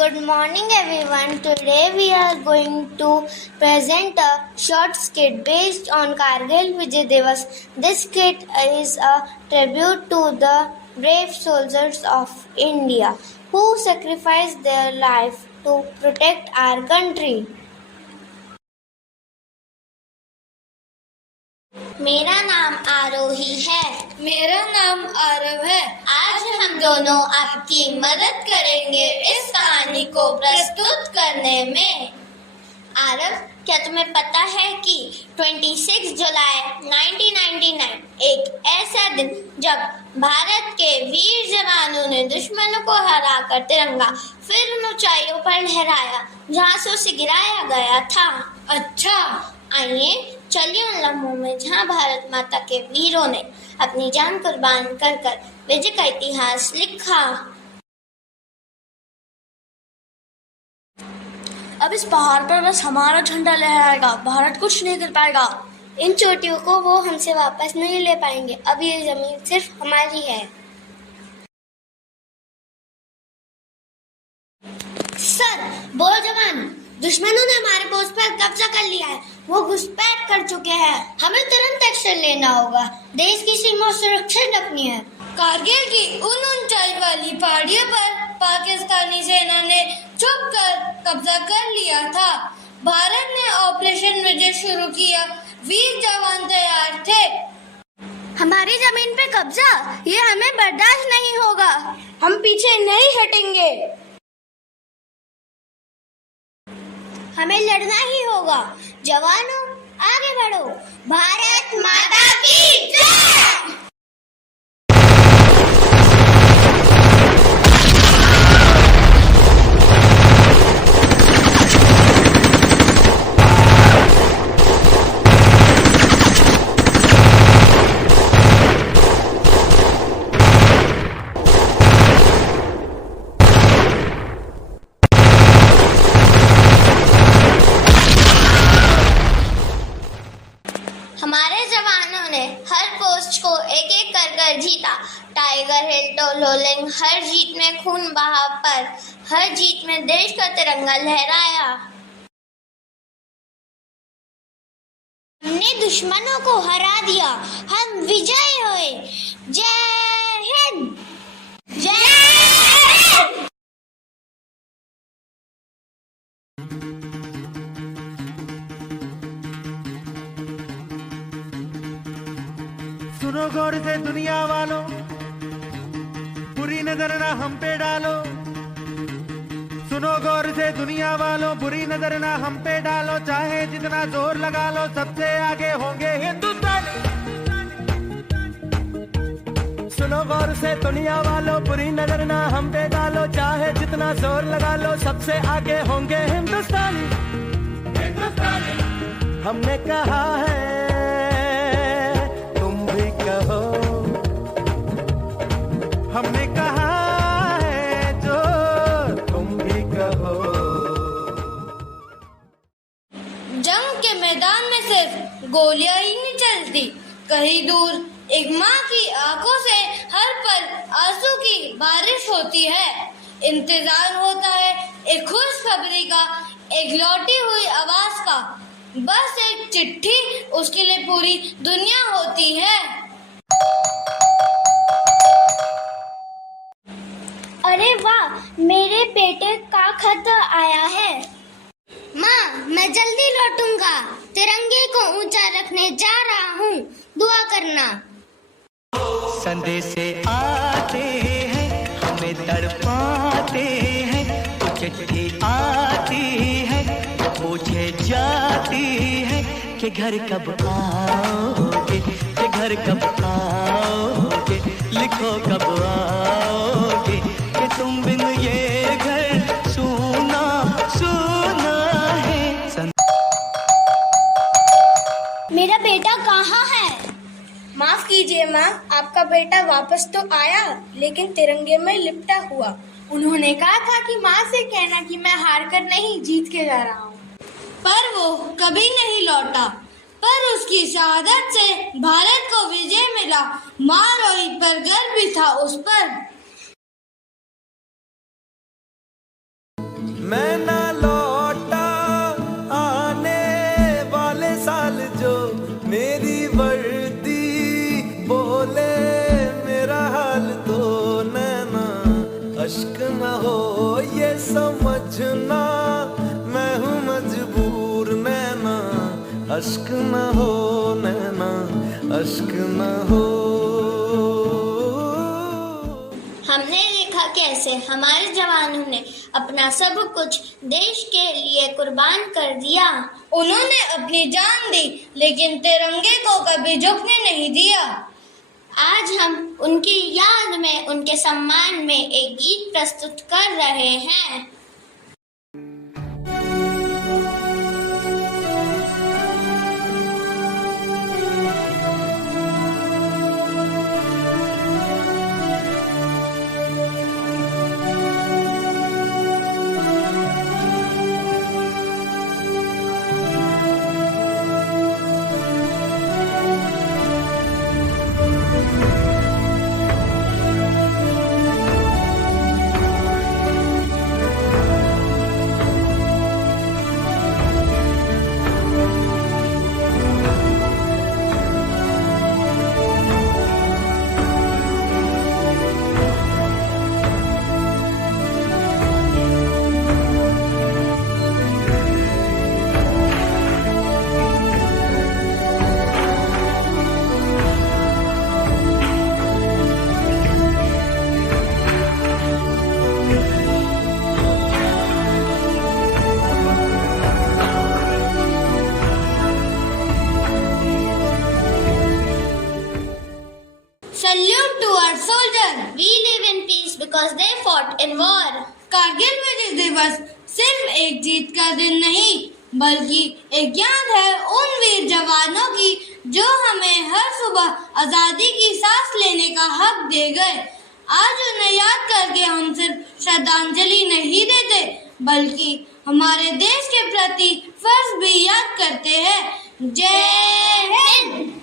Good morning everyone. Today we are going to present a short skit based on Kargil Vijay Divas. This skit is a tribute to the brave soldiers of India who sacrificed their life to protect our country. मेरा नाम आरोही है। मेरा नाम आरव है। आज हम दोनों आपकी मदद करेंगे इस कहानी को प्रस्तुत करने में। आरव, क्या तुम्हें पता है कि 26 जुलाई 1999 एक ऐसा दिन जब भारत के वीर जवानों ने दुश्मनों को हराकर तिरंगा फिर उन ऊंचाइयों पर लहराया जहां से उसे गिराया गया था। अच्छा, आइए चलिए उन लम्हों में जहां भारत माता के वीरों ने अपनी जान कुर्बान कर कर विजय का इतिहास लिखा। अब इस पहाड़ पर बस हमारा झंडा लहराएगा, भारत कुछ नहीं कर पाएगा। इन चोटियों को वो हमसे वापस नहीं ले पाएंगे। अब ये जमीन सिर्फ हमारी है। सर, बोल जवान, दुश्मनों ने हमारे पोस्ट पर कब्जा कर लिया है। वो घुसपैठ कर चुके हैं। हमें तुरंत एक्शन लेना होगा। देश की सीमा सुरक्षित रखनी है। कारगिल की उन ऊंचाई वाली पहाड़ियों पर पाकिस्तानी सेना ने छुपकर कब्जा कर लिया था। भारत ने ऑपरेशन विजय शुरू किया। वीर जवान तैयार थे। हमारी जमीन पे कब्जा, ये हमें बर्दाश्त नहीं होगा। हम पीछे नहीं हटेंगे। हमें लड़ना ही होगा। जवानों, आगे बढ़ो। भारत माता की जय। हमारे जवानों ने हर पोस्ट को एक एक कर जीता। टाइगर हिल तो लोलिंग हर जीत में खून बहा, पर हर जीत में देश का तिरंगा लहराया। हमने दुश्मनों को हरा दिया। हम विजयी हुए। जय हिंद, जय हिंद। सुनो गौर से दुनिया वालों, बुरी नजर ना हम पे डालो। सुनो गौर से दुनिया वालों, बुरी नजर ना हम पे डालो। चाहे जितना जोर लगा लो, सबसे आगे होंगे हिंदुस्तानी। सुनो गौर से दुनिया वालों, बुरी नजर ना हम पे डालो। चाहे जितना जोर लगा लो, सबसे आगे होंगे हिंदुस्तानी। हमने कहा है, हमने कहा है जो तुम भी कहो। जंग के मैदान में सिर्फ गोलियां ही नहीं चलती। कहीं दूर एक माँ की आंखों से हर पल आंसू की बारिश होती है। इंतजार होता है एक खुशखबरी का, एक लौटी हुई आवाज का। बस एक चिट्ठी, उसके लिए पूरी दुनिया होती है। अरे वाह, मेरे बेटे का खत आया है। माँ, मैं जल्दी लौटूंगा। तिरंगे को ऊंचा रखने जा रहा हूँ, दुआ करना। संदेशे आते हैं, हमें तड़पाते हैं। चिट्ठी आती है, पूछे जाती है कि घर कब आओगे, कि घर कब आओगे। लिखो कब आओगे, कि तुम बिन ये घर सुना सुना है। मेरा बेटा कहाँ है? माफ कीजिए माँ, आपका बेटा वापस तो आया, लेकिन तिरंगे में लिपटा हुआ। उन्होंने कहा था कि माँ से कहना कि मैं हार कर नहीं, जीत के जा रहा हूँ। पर वो कभी नहीं लौटा। पर उसकी शहादत से भारत को विजय मिला। माँ रोई पर गर्व भी था उस पर। ये समझना मैं हूँ मजबूर, नैना अश्क न हो, नैना अश्क न हो। हमने देखा कैसे हमारे जवानों ने अपना सब कुछ देश के लिए कुर्बान कर दिया। उन्होंने अपनी जान दी लेकिन तिरंगे को कभी झुकने नहीं दिया। आज हम उनकी याद में, उनके सम्मान में एक गीत प्रस्तुत कर रहे हैं। Salute to our soldiers. We live in peace because they fought in war. Kargil विजय दिवस सिर्फ एक जीत का दिन नहीं बल्कि एक याद है उन वीर जवानों की जो हमें हर सुबह आजादी की सांस लेने का हक दे गए। आज उन्हें याद करके हम सिर्फ श्रद्धांजलि नहीं देते बल्कि हमारे देश के प्रति फर्ज भी याद करते हैं। जय हिंद।